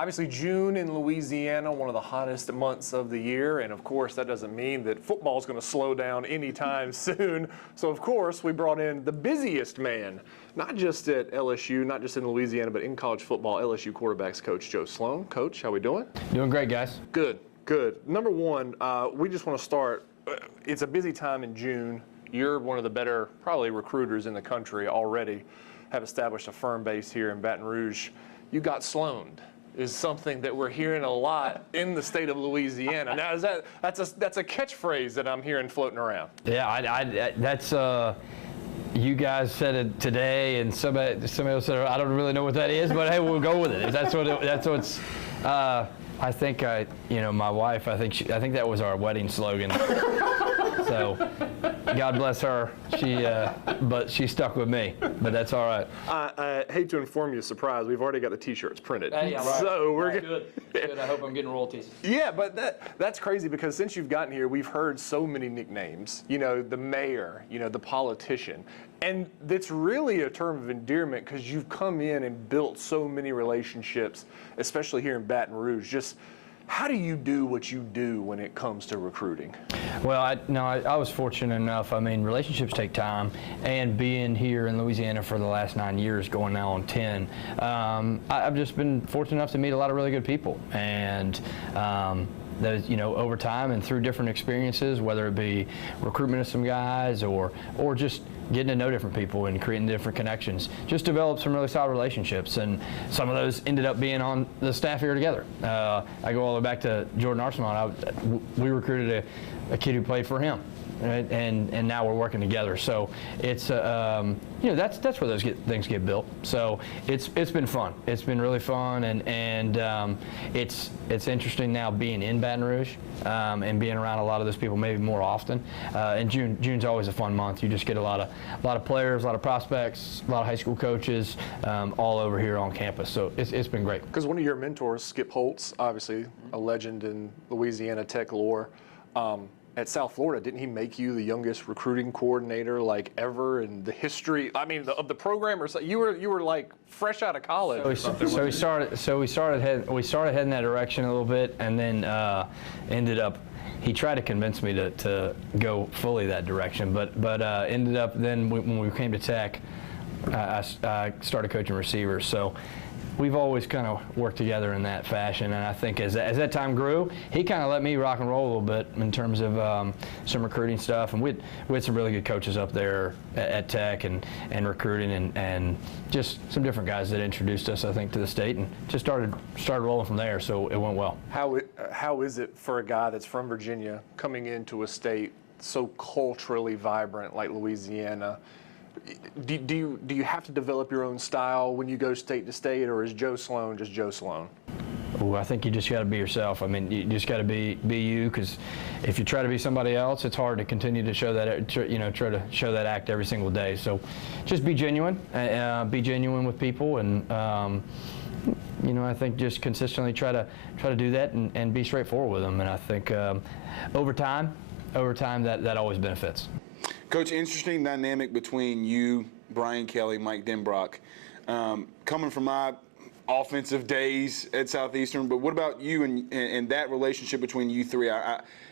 Obviously, June in Louisiana, one of the hottest months of the year, and of course, that doesn't mean that football is going to slow down anytime soon. So, of course, we brought in the busiest man, not just at LSU, not just in Louisiana, but in college football, LSU quarterbacks coach Joe Sloan. Coach, how we doing? Doing great, guys. Good, good. Number one, we just want to start. It's a busy time in June. You're one of the better, probably, recruiters in the country already. Have established a firm base here in Baton Rouge. You got Sloaned. Is something that we're hearing a lot in the state of Louisiana. Now, is that's a catchphrase that I'm hearing floating around? Yeah, that's you guys said it today, and somebody else said I don't really know what that is, but hey, we'll go with it. That's what's. I think my wife. I think that was our wedding slogan. So, God bless her. But she stuck with me. But that's all right. I hate to inform you, surprise. We've already got the T-shirts printed. Yeah, right. So we're good. Good. I hope I'm getting royalties. Yeah, but that's crazy because since you've gotten here, we've heard so many nicknames. You know, the mayor. You know, the politician. And it's really a term of endearment because you've come in and built so many relationships, especially here in Baton Rouge. Just how do you do what you do when it comes to recruiting? Well, I was fortunate enough. I mean, relationships take time, and being here in Louisiana for the last 9 years, going now on 10, I've just been fortunate enough to meet a lot of really good people, and those, over time and through different experiences, whether it be recruitment of some guys or just getting to know different people and creating different connections, just developed some really solid relationships, and some of those ended up being on the staff here together. I go all the way back to Jordan Arsenal. We recruited a kid who played for him, right? And now we're working together. So it's that's where those things get built. So it's been fun. It's been really fun, and it's interesting now being in Baton Rouge and being around a lot of those people maybe more often. And June's always a fun month. You just get a lot of players, a lot of prospects, a lot of high school coaches all over here on campus. So it's been great. Because one of your mentors, Skip Holtz, obviously a legend in Louisiana Tech lore. At South Florida, didn't he make you the youngest recruiting coordinator ever in the history? I mean, of the program, or so you were like fresh out of college. So we started heading that direction a little bit, and then ended up. He tried to convince me to go fully that direction, but ended up then when we came to Tech, I started coaching receivers. So we've always kind of worked together in that fashion, and I think as that time grew, he kind of let me rock and roll a little bit in terms of some recruiting stuff, and we had some really good coaches up there at Tech and recruiting and just some different guys that introduced us, I think, to the state, and just started rolling from there, so it went well. How is it for a guy that's from Virginia coming into a state so culturally vibrant like Louisiana? Do you have to develop your own style when you go state to state, or is Joe Sloan just Joe Sloan? Ooh, I think you just got to be yourself. I mean, you just got to be you, because if you try to be somebody else, it's hard to continue to show that, try to show that act every single day. So just be genuine with people, and I think just consistently try to do that and be straightforward with them. And I think over time that always benefits. Coach, interesting dynamic between you, Brian Kelly, Mike Denbrock. Coming from my offensive days at Southeastern, but what about you and that relationship between you three?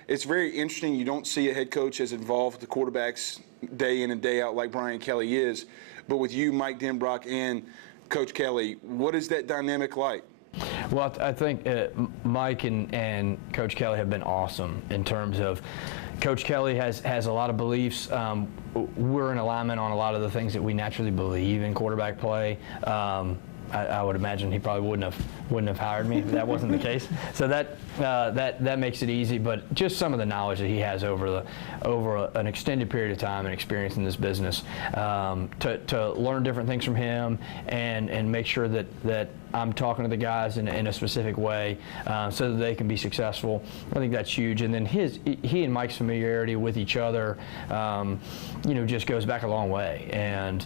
It's very interesting. You don't see a head coach as involved with the quarterbacks day in and day out like Brian Kelly is. But with you, Mike Denbrock, and Coach Kelly, what is that dynamic like? Well, I think Mike and Coach Kelly have been awesome in terms of Coach Kelly has a lot of beliefs. We're in alignment on a lot of the things that we naturally believe in quarterback play. I would imagine he probably wouldn't have hired me if that wasn't the case. So that makes it easy. But just some of the knowledge that he has over an extended period of time and experience in this business, to learn different things from him and make sure that I'm talking to the guys in a specific way so that they can be successful. I think that's huge. And then he and Mike's familiarity with each other, just goes back a long way. And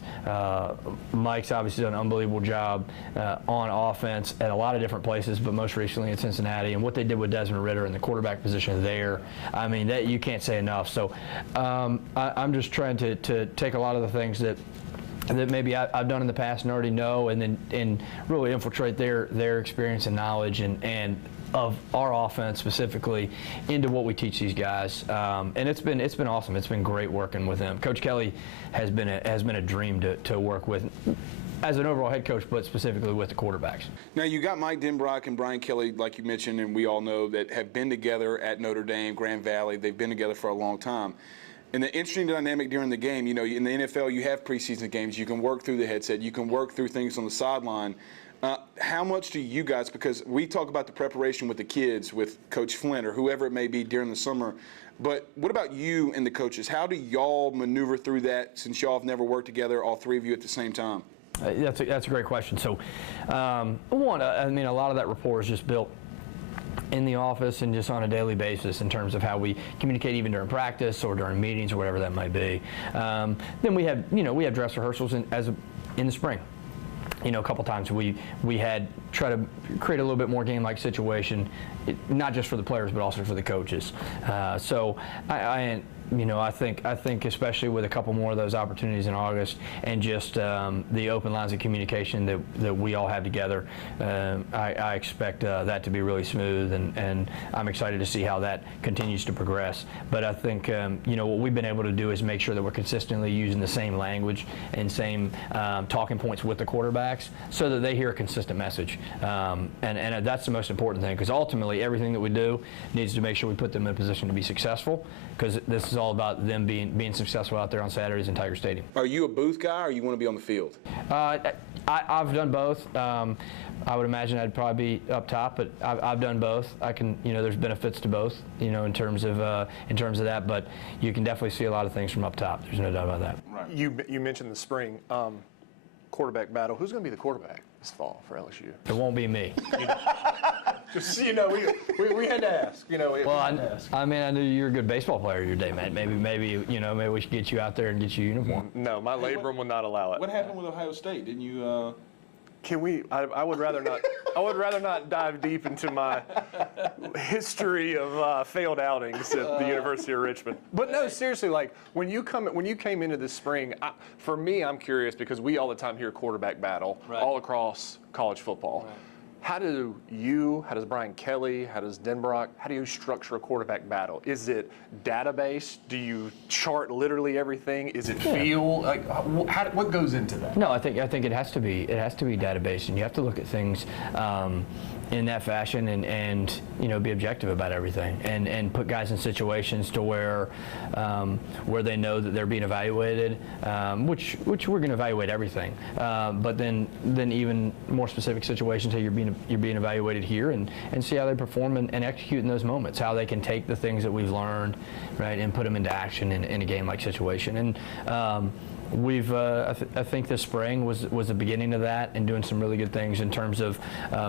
Mike's obviously done an unbelievable job on offense at a lot of different places, but most recently in Cincinnati. And what they did with Desmond Ridder in the quarterback position there, I mean, that you can't say enough. So I'm just trying to take a lot of the things that that maybe I've done in the past and already know, and really infiltrate their experience and knowledge and of our offense specifically into what we teach these guys. And it's been awesome. It's been great working with him. Coach Kelly has been a dream to work with as an overall head coach, but specifically with the quarterbacks. Now, you got Mike Denbrock and Brian Kelly, like you mentioned, and we all know that have been together at Notre Dame, Grand Valley. They've been together for a long time. And the interesting dynamic during the game, you know, in the NFL, you have preseason games. You can work through the headset. You can work through things on the sideline. How much do you guys, because we talk about the preparation with the kids, with Coach Flynn or whoever it may be during the summer, but what about you and the coaches? How do y'all maneuver through that since y'all have never worked together, all three of you at the same time? That's a great question. So, I mean, a lot of that rapport is just built in the office and just on a daily basis in terms of how we communicate even during practice or during meetings or whatever that might be. Then we have dress rehearsals in the spring. You know, a couple times we had try to create a little bit more game-like situation, not just for the players but also for the coaches. So I think especially with a couple more of those opportunities in August and just the open lines of communication that we all have together, I expect that to be really smooth, and I'm excited to see how that continues to progress. But I think what we've been able to do is make sure that we're consistently using the same language and same talking points with the quarterbacks so that they hear a consistent message. And that's the most important thing, because ultimately everything that we do needs to make sure we put them in a position to be successful, because this is all about them being successful out there on Saturdays in Tiger Stadium. Are you a booth guy or you want to be on the field? I've done both. I would imagine I'd probably be up top, but I've done both. I can, there's benefits to both, in terms of that. But you can definitely see a lot of things from up top. There's no doubt about that. Right. You mentioned the spring quarterback battle. Who's going to be the quarterback this fall for LSU? It won't be me. Just we had to ask. I mean, I knew you were a good baseball player your day, man. Maybe we should get you out there and get you a uniform. No, my labrum will not allow it. What happened with Ohio State? Didn't you? Can we? I would rather not. I would rather not dive deep into my history of failed outings at the University of Richmond. But no, seriously, like when you came into this spring, for me, I'm curious because we all the time hear quarterback battle all across college football. Right. How does Brian Kelly, how does Denbrock, how do you structure a quarterback battle? Is it database? Do you chart literally everything? Is it feel? Like, what goes into that? No, I think it has to be database, and you have to look at things in that fashion and be objective about everything and put guys in situations to where they know that they're being evaluated, which we're going to evaluate everything, but then even more specific situations, hey, you're being evaluated here, and see how they perform and execute in those moments, how they can take the things that we've learned, right, and put them into action in a game-like situation. And I think this spring was the beginning of that, and doing some really good things in terms of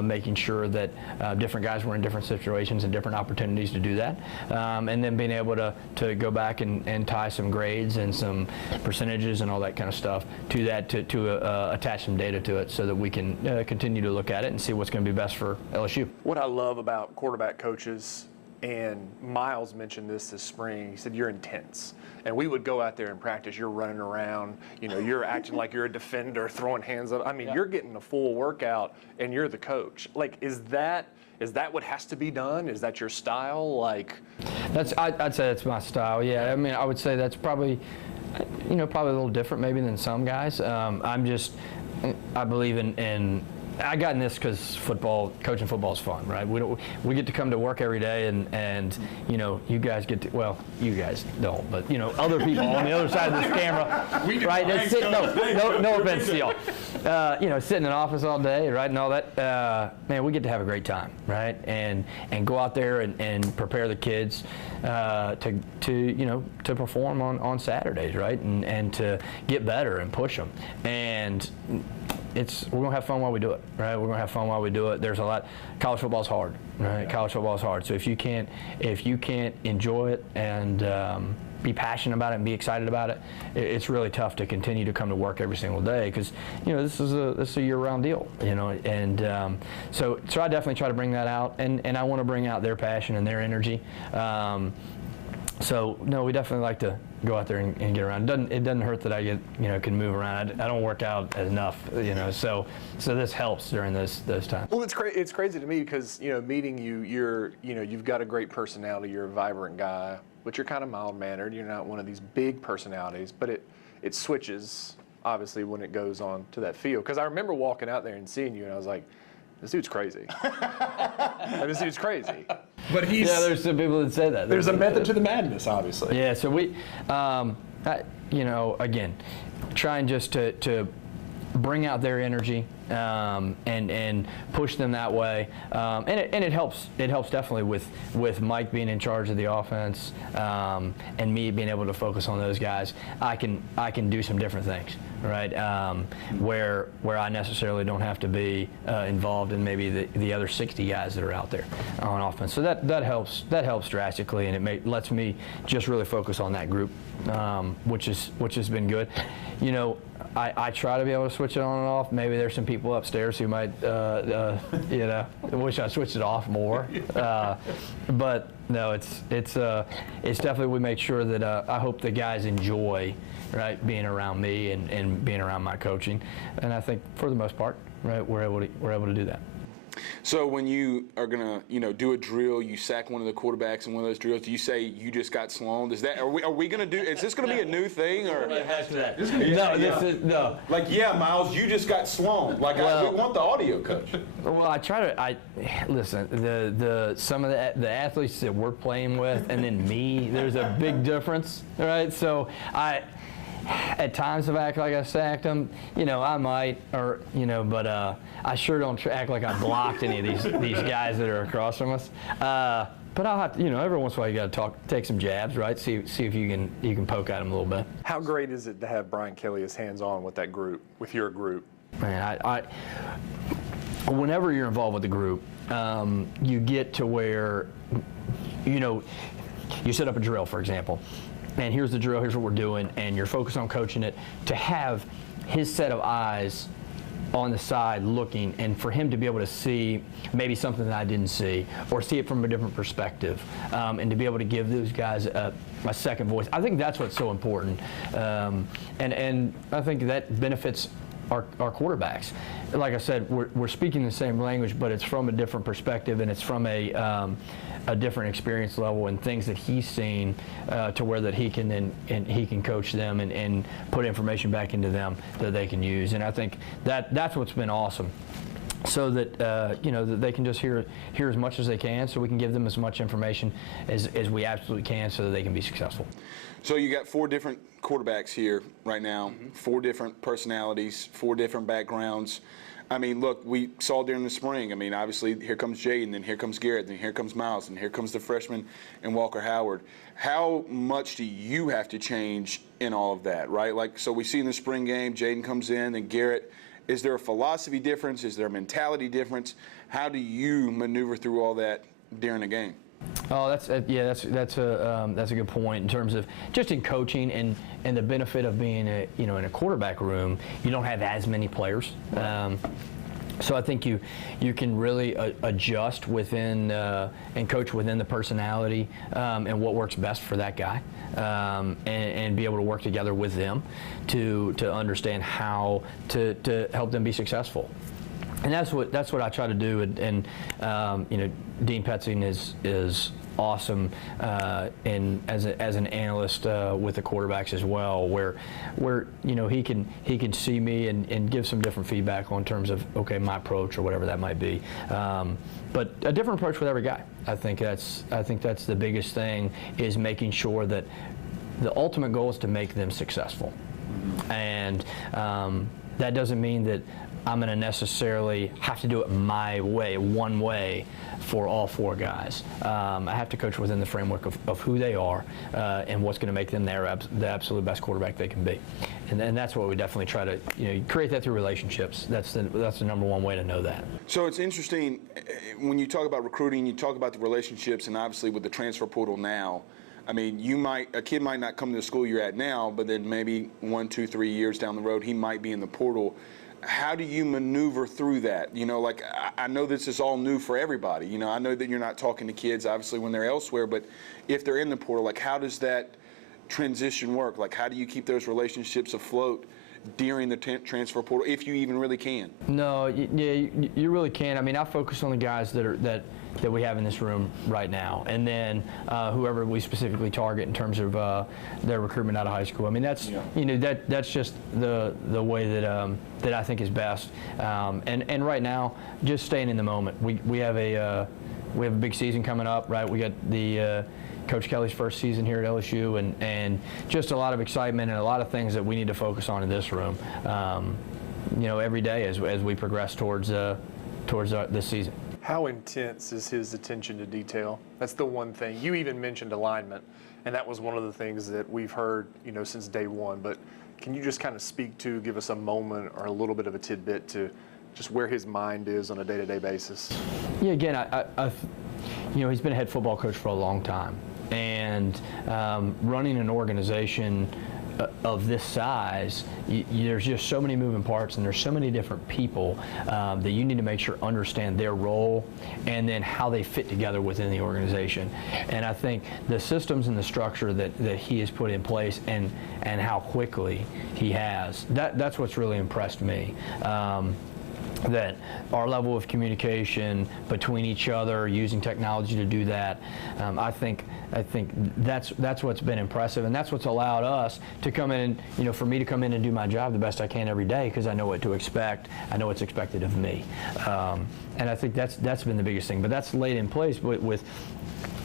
making sure that different guys were in different situations and different opportunities to do that, and then being able to go back and tie some grades and some percentages and all that kind of stuff to that, to attach some data to it so that we can continue to look at it and see what's going to be best for LSU. What I love about quarterback coaches, and Miles mentioned this spring, he said, you're intense. And we would go out there and practice. You're running around, you're acting like you're a defender, throwing hands up. I mean, you're getting a full workout, and you're the coach. Like, is that what has to be done? Is that your style? Like, I'd say that's my style. Yeah, I mean, I would say that's probably a little different maybe than some guys. I believe in. I got in this because coaching football is fun, right? We get to come to work every day, and you guys get to, well, you guys don't, but other people on the other side of this camera, right? No offense to y'all. Sit in an office all day, right, and all that. Man, we get to have a great time, right? And go out there and prepare the kids to perform on Saturdays, right? And to get better and push them. And we're gonna have fun while we do it, right? We're gonna have fun while we do it. There's a lot. College football's hard, right? Yeah. College football's hard. So if you can't enjoy it and be passionate about it and be excited about it, it's really tough to continue to come to work every single day, because this is a year-round deal, And so I definitely try to bring that out, and I want to bring out their passion and their energy. So no, we definitely like to go out there and get around. It doesn't hurt that I can move around. I don't work out enough, So this helps during those times. Well, it's crazy to me because meeting you, you've got a great personality. You're a vibrant guy, but you're kind of mild mannered. You're not one of these big personalities. But it switches obviously when it goes on to that field. Because I remember walking out there and seeing you, and I was like, this dude's crazy. This dude's crazy. But there's some people that say that. There's a method to the madness, obviously. Yeah, so we, again, trying just to bring out their energy and push them that way, and it helps. It helps definitely with Mike being in charge of the offense and me being able to focus on those guys. I can do some different things, right? Where I necessarily don't have to be involved in maybe the other 60 guys that are out there on offense. So that helps drastically, and it lets me just really focus on that group, which has been good. I try to be able to switch it on and off. Maybe there's some people upstairs who might, wish I switched it off more. But no, it's definitely, we make sure that I hope the guys enjoy, right, being around me and being around my coaching. And I think for the most part, right, we're able to do that. So when you are gonna, do a drill, you sack one of the quarterbacks in one of those drills. Do you say you just got Sloan? Are we gonna do? Is this gonna be a new thing or? No. Like, Miles, you just got Sloan. Like, we want the audio coach. Well, listen. Some of the athletes that we're playing with, and then me, there's a big difference, right? So at times if I act like I sacked them, I might, but I sure don't act like I blocked any of these guys that are across from us. But I'll have to, every once in a while you got to take some jabs, right? See if you can poke at them a little bit. How great is it to have Brian Kelly as hands-on with that group, with your group? Man, whenever you're involved with the group, you get to where, you set up a drill, for example. And here's the drill, here's what we're doing, and you're focused on coaching it, to have his set of eyes on the side looking, and for him to be able to see maybe something that I didn't see, or see it from a different perspective, and to be able to give those guys a second voice. I think that's what's so important, and I think that benefits our quarterbacks. Like I said, we're speaking the same language, but it's from a different perspective, and it's from a different experience level and things that he's seen, to where that he can he can coach them and put information back into them that they can use. And I think that's what's been awesome. So that that they can just hear as much as they can, so we can give them as much information as we absolutely can, so that they can be successful. So you got 4 different quarterbacks here right now, 4 different personalities, 4 different backgrounds. I mean, look, we saw during the spring, obviously here comes Jay, and then here comes Garrett, and here comes Miles, and here comes the freshman and Walker Howard. How much do you have to change in all of that, right? Like, so we see in the spring game, Jaden comes in, and Garrett. Is there a philosophy difference? Is there a mentality difference? How do you maneuver through all that during the game? Oh, that's a good point in terms of just in coaching and the benefit of being in a quarterback room. You don't have as many players, so I think you can really adjust within and coach within the personality and what works best for that guy, and be able to work together with them to understand how to help them be successful. And that's what I try to do. And Dean Petzing is awesome, and as an analyst with the quarterbacks as well, where he can see me and give some different feedback on terms of my approach or whatever that might be. But a different approach with every guy. I think that's the biggest thing, is making sure that the ultimate goal is to make them successful, and that doesn't mean that I'm going to necessarily have to do it my way, one way, for all 4 guys. I have to coach within the framework of who they are and what's going to make them the absolute best quarterback they can be. And that's what we definitely try to create that through relationships. That's the number one way to know that. So it's interesting when you talk about recruiting, you talk about the relationships, and obviously with the transfer portal now. A kid might not come to the school you're at now, but then maybe 1, 2, 3 years down the road, he might be in the portal. how do you maneuver through that? You know, like I know this is all new for everybody. You know, I know that you're not talking to kids obviously when they're elsewhere, but if they're in the portal, like how does that transition work? Like how do you keep those relationships afloat during the transfer portal, if you even really can? No, you really can. I mean, I focus on the guys that we have in this room right now, and then whoever we specifically target in terms of their recruitment out of high school. I mean, that's that's just the way that I think is best. And right now, just staying in the moment. We have a big season coming up, right? We got the Coach Kelly's first season here at LSU, and just a lot of excitement and a lot of things that we need to focus on in this room, every day as we progress towards this season. How intense is his attention to detail? That's the one thing. You even mentioned alignment, and that was one of the things that we've heard, since day one. But can you just kind of give us a moment or a little bit of a tidbit to just where his mind is on a day-to-day basis? Yeah, again, he's been a head football coach for a long time. And running an organization of this size, there's just so many moving parts, and there's so many different people that you need to make sure understand their role and then how they fit together within the organization. And I think the systems and the structure that he has put in place and how quickly he has, that's what's really impressed me. That our level of communication between each other, using technology to do that, I think that's what's been impressive, and that's what's allowed us to come in, for me to come in and do my job the best I can every day, because I know what to expect. I know what's expected of me, and I think that's been the biggest thing. But that's laid in place with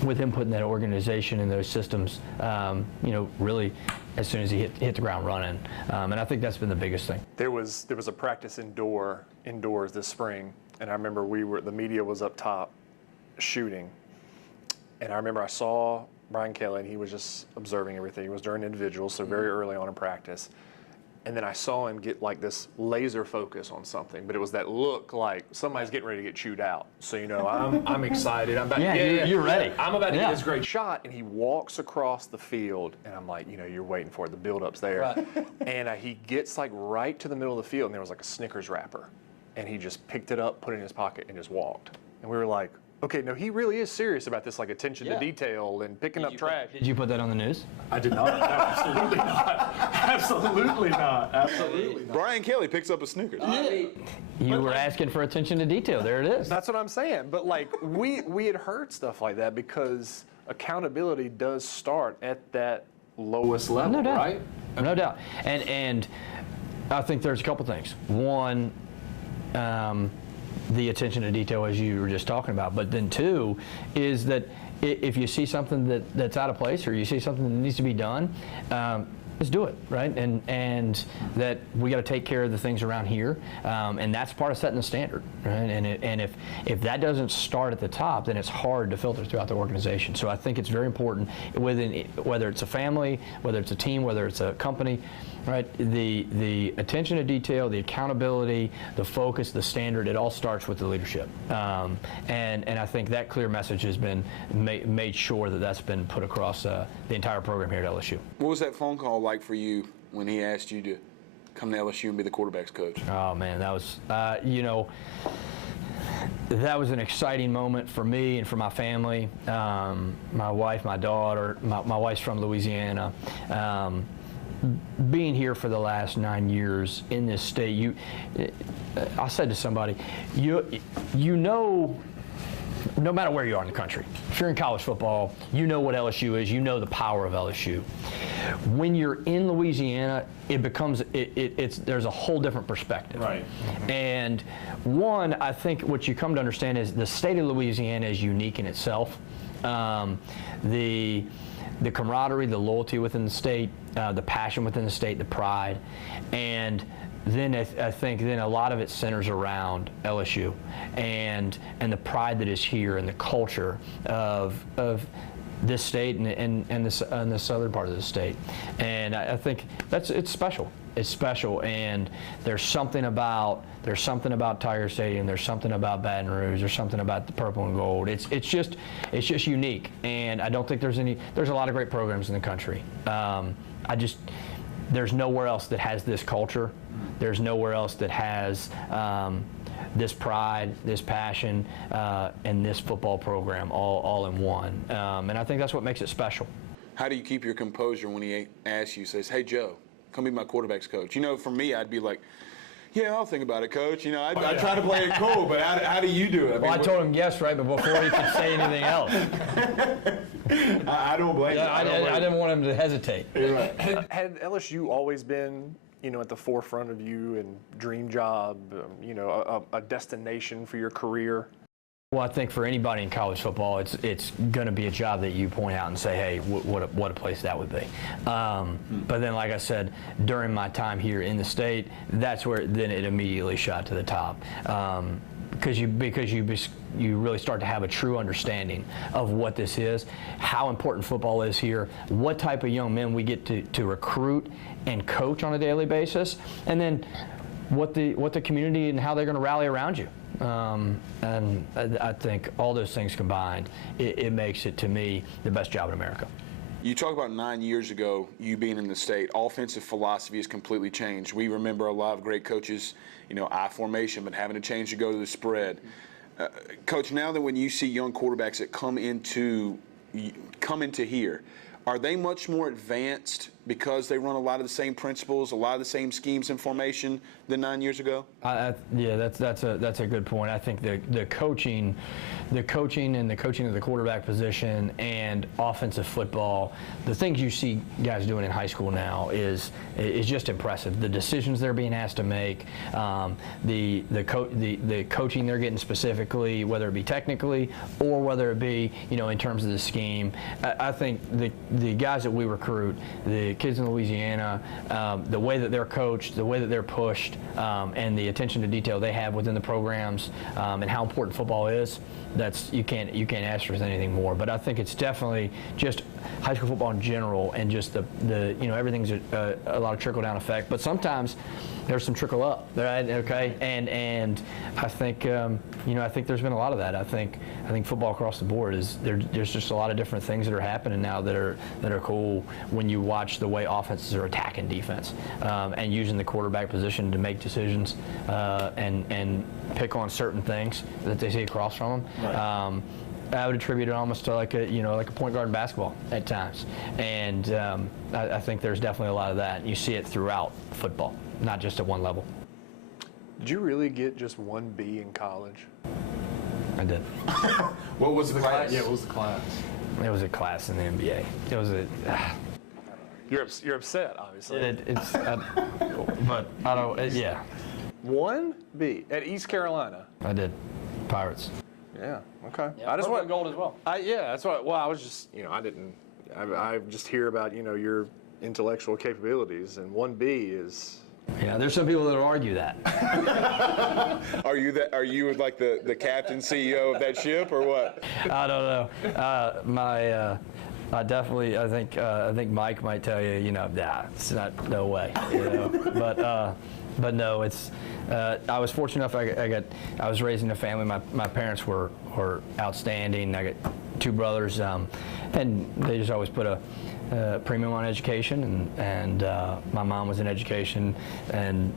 him putting that organization and those systems, really as soon as he hit the ground running, and I think that's been the biggest thing. There was a practice indoors this spring, and I remember the media was up top shooting, and I remember I saw Brian Kelly, and he was just observing everything. It was during individuals, so very early on in practice. And then I saw him get like this laser focus on something, but it was that look like somebody's getting ready to get chewed out. So I'm excited. I'm about you're ready. I'm about to get this great shot, and he walks across the field, and I'm like, you're waiting for it. The build-up's there, right. And he gets like right to the middle of the field, and there was like a Snickers wrapper, and he just picked it up, put it in his pocket, and just walked. And we were like, okay, no, he really is serious about this, like attention to detail and picking up trash. Did you put that on the news? I did not. No, absolutely not. Absolutely not. Absolutely not. Brian Kelly picks up a Snickers. You were asking for attention to detail. There it is. That's what I'm saying. But like we had heard stuff like that, because accountability does start at that lowest level, no doubt. right? No doubt. And I think there's a couple things. One, the attention to detail, as you were just talking about. But then two is that if you see something that's out of place, or you see something that needs to be done, let's do it, right? And that we got to take care of the things around here, and that's part of setting the standard, right? And if that doesn't start at the top, then it's hard to filter throughout the organization. So I think it's very important, whether it's a family, whether it's a team, whether it's a company, right? The attention to detail, the accountability, the focus, the standard, it all starts with the leadership. And I think that clear message has been made sure that's been put across the entire program here at LSU. What was that phone call like for you when he asked you to come to LSU and be the quarterback's coach? Oh man, that was that was an exciting moment for me and for my family. My wife, my daughter, my wife's from Louisiana. Being here for the last 9 years in this state, I said to somebody, no matter where you are in the country, if you're in college football, you know what LSU is, you know the power of LSU. When you're in Louisiana, it becomes, there's a whole different perspective. Right. And one, I think what you come to understand is the state of Louisiana is unique in itself. The camaraderie, the loyalty within the state, the passion within the state, the pride, and then I think then a lot of it centers around LSU and the pride that is here and the culture of this state and the southern part of the state. And I think it's special. It's special, and there's something about Tiger Stadium. There's something about Baton Rouge. There's something about the purple and gold. It's just unique, and I don't think there's a lot of great programs in the country. there's nowhere else that has this culture. There's nowhere else that has this pride, this passion, and this football program all in one. And I think that's what makes it special. How do you keep your composure when he asks you, says, "Hey, Joe, come be my quarterback's coach"? You know, for me, I'd be like, "Yeah, I'll think about it, coach." You know, I try to play it cool, but how do you do it? Well, I told him yes, right, but before he could say anything else. I don't blame you. I didn't want him to hesitate. Right. Had LSU always been, at the forefront of you and dream job, a destination for your career? Well, I think for anybody in college football, it's going to be a job that you point out and say, hey, what a place that would be. But then, like I said, during my time here in the state, that's where then it immediately shot to the top. Because you really start to have a true understanding of what this is, how important football is here, what type of young men we get to recruit and coach on a daily basis, and then what the community and how they're going to rally around you. And I think all those things combined, it makes it, to me, the best job in America. You talk about 9 years ago, you being in the state, offensive philosophy has completely changed. We remember a lot of great coaches, I formation, but having to change to go to the spread. Coach, now that when you see young quarterbacks that come into here, are they much more advanced because they run a lot of the same principles, a lot of the same schemes and formation than 9 years ago? Yeah, that's a good point. I think the coaching and the coaching of the quarterback position and offensive football, the things you see guys doing in high school now is just impressive. The decisions they're being asked to make, the coaching they're getting specifically, whether it be technically or whether it be in terms of the scheme. I think the guys that we recruit, the kids in Louisiana, the way that they're coached, the way that they're pushed, and the attention to detail they have within the programs, and how important football is, you can't ask for anything more. But I think it's definitely just high school football in general, and just the everything's a lot of trickle down effect. But sometimes there's some trickle up, right? Okay, and I think I think there's been a lot of that. I think football across the board there's just a lot of different things that are happening now that are cool when you watch the way offenses are attacking defense, and using the quarterback position to make decisions, and pick on certain things that they see across from them. Right. I would attribute it almost to like a point guard in basketball at times, and I think there's definitely a lot of that. You see it throughout football, not just at one level. Did you really get just one B in college? I did. What was the class? Yeah, what was the class? It was a class in the NBA. It was a. You're upset, obviously. But I don't. Yeah. 1B at East Carolina. I did. Pirates. Yeah. Okay. Yeah, I just want gold as well. That's what. Well, I was just. I just hear about your intellectual capabilities, and 1B is. Yeah, there's some people that will argue that. Are you like the captain, CEO of that ship, or what? I don't know. I definitely. I think Mike might tell you. Nah, it's not. No way. But no, it's. I was fortunate enough. I was raised in a family. My parents were outstanding. I got two brothers, and they just always put a premium on education, and my mom was in education, and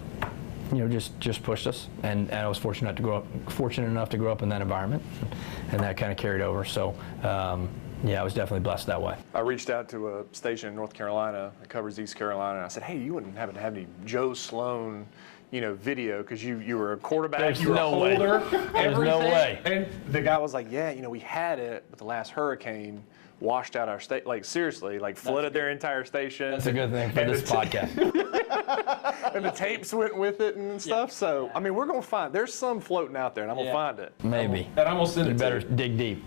just pushed us, and I was fortunate enough to grow up in that environment, and that kind of carried over. So yeah, I was definitely blessed that way. I reached out to a station in North Carolina that covers East Carolina, and I said, hey, you wouldn't happen to have any Joe Sloan video, because you were a quarterback, you were a holder, There's no way. And the guy was like, yeah, we had it, but the last hurricane washed out our state, like seriously, like flooded their entire station. That's a good thing for this podcast. And the tapes went with it and stuff. Yeah. So, we're going to find, there's some floating out there, and I'm going to find it. Maybe. And I'm going to send it You to better dig deep.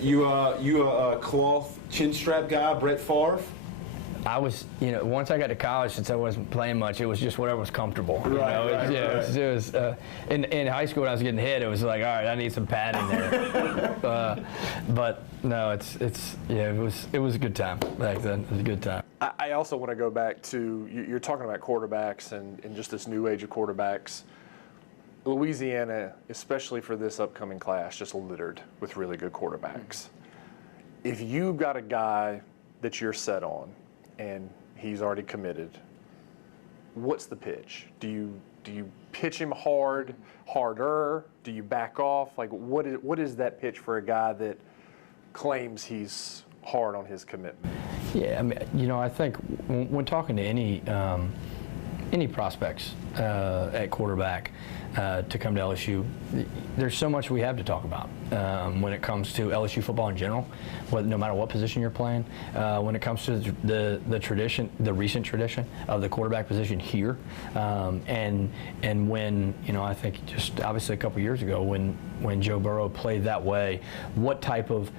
You a cloth chin strap guy, Brett Favre? I was, once I got to college, since I wasn't playing much, it was just whatever was comfortable. It was in high school when I was getting hit, it was like, all right, I need some padding there. But no, it was a good time back then. It was a good time. I also want to go back to, you're talking about quarterbacks and just this new age of quarterbacks. Louisiana, especially for this upcoming class, just littered with really good quarterbacks. If you've got a guy that you're set on, and he's already committed. What's the pitch? Do you pitch him harder? Do you back off? Like, what is that pitch for a guy that claims he's hard on his commitment? Yeah, I mean, I think when talking to any prospects at quarterback to come to LSU, there's so much we have to talk about when it comes to LSU football in general, no matter what position you're playing. When it comes to the recent tradition of the quarterback position here, and when I think just obviously a couple years ago when Joe Burrow played that way, what type of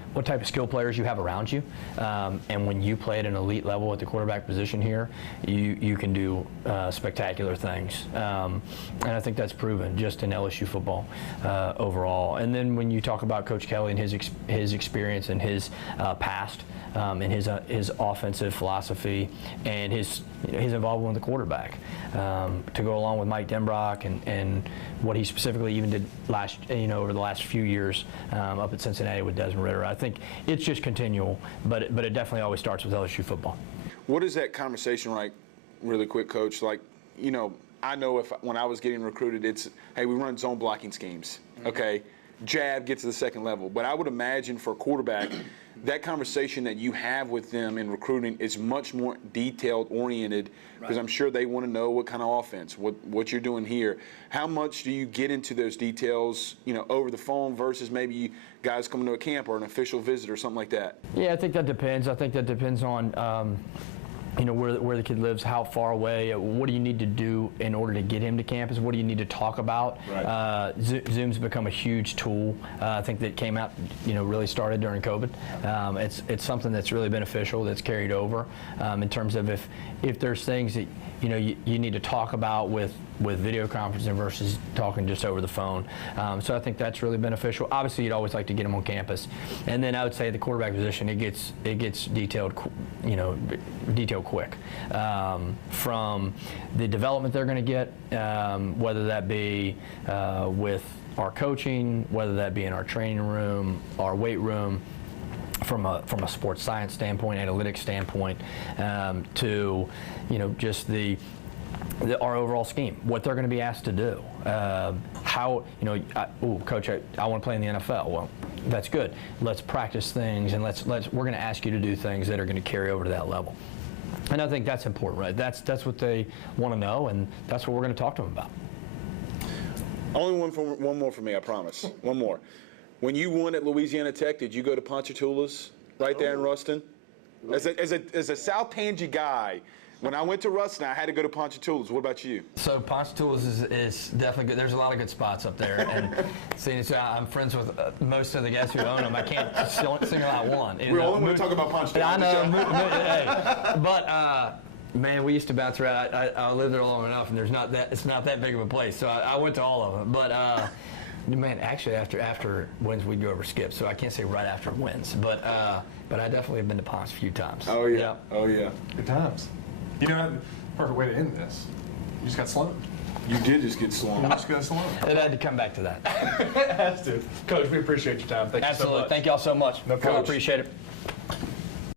skill players you have around you, and when you play at an elite level at the quarterback position here, you can do spectacular things, and I think that's proven just in LSU football overall. And then when you talk about Coach Kelly and his experience and his past, and his offensive philosophy and his involvement with the quarterback, to go along with Mike Denbrock and what he specifically even did over the last few years up at Cincinnati with Desmond Ridder. I think it's just continual, but it definitely always starts with LSU football. What is that conversation like, really quick, Coach? Like, I know when I was getting recruited, it's, hey, we run zone blocking schemes, okay? Jab, get to the second level. But I would imagine for a quarterback, that conversation that you have with them in recruiting is much more detailed oriented, because I'm sure they want to know what kind of offense, what you're doing here. How much do you get into those details, over the phone versus maybe you guys coming to a camp or an official visit or something like that? Yeah, I think that depends. I think that depends on where the kid lives, how far away, what do you need to do in order to get him to campus, what do you need to talk about. Right. Zoom's become a huge tool, I think, that came out, really started during COVID. It's something that's really beneficial, that's carried over in terms of if there's things that you need to talk about with video conferencing versus talking just over the phone. So I think that's really beneficial. Obviously, you'd always like to get them on campus. And then I would say the quarterback position, it gets detailed, detailed quick. From the development they're going to get, whether that be with our coaching, whether that be in our training room, our weight room, from a sports science standpoint, analytics standpoint, to just our overall scheme, what they're going to be asked to do, coach, I want to play in the NFL. Well, that's good. Let's practice things, and we're going to ask you to do things that are going to carry over to that level. And I think that's important, right? That's what they want to know, and that's what we're going to talk to them about. Only one more for me, I promise. One more. When you won at Louisiana Tech, did you go to Ponchatoula's right there in Ruston? As a South Tangy guy, when I went to Ruston, I had to go to Ponchatoula's. What about you? So Ponchatoula's is definitely good. There's a lot of good spots up there, and seeing as I'm friends with most of the guys who own them, I can't single out one. We're only going to talk about Ponchatoula's. I know, but. Man, we used to bounce around. I lived there long enough, and it's not that big of a place. So I went to all of them. But man, actually after wins, we'd go over Skip. So I can't say right after wins, but I definitely have been to Ponce a few times. Oh yeah, oh yeah, good times. Perfect way to end this. You just got Sloan. You did just get Sloan. You just got Sloan. It had to come back to that. It has to. Coach, we appreciate your time. Thank you so much. Absolutely. Thank y'all so much. No problem. Appreciate it.